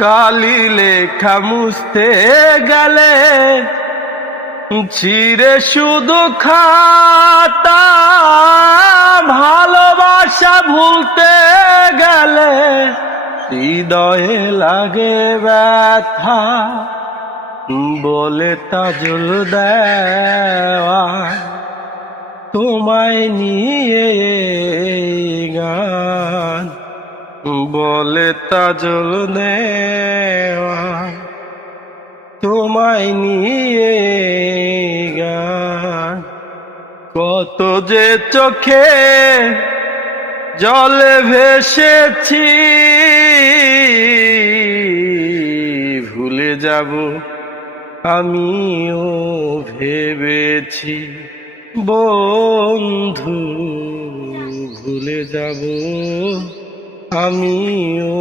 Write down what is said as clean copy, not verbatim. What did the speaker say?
কালি লেখা মুছতে গেলে ছিঁড়ে শুধু খাতা, ভালোবাসা ভুলতে গেলে হৃদয়ে লাগে ব্যথা। বলে তাজল দেওয়া তোমায় নিয়ে গান, বলে তাজল দেওয়া তোমায় নিয়ে গান। কত যে চোখে জলে ভেসেছি, ভুলে যাব আমিও ভেবেছি বন্ধু, ভুলে যাব আমিও।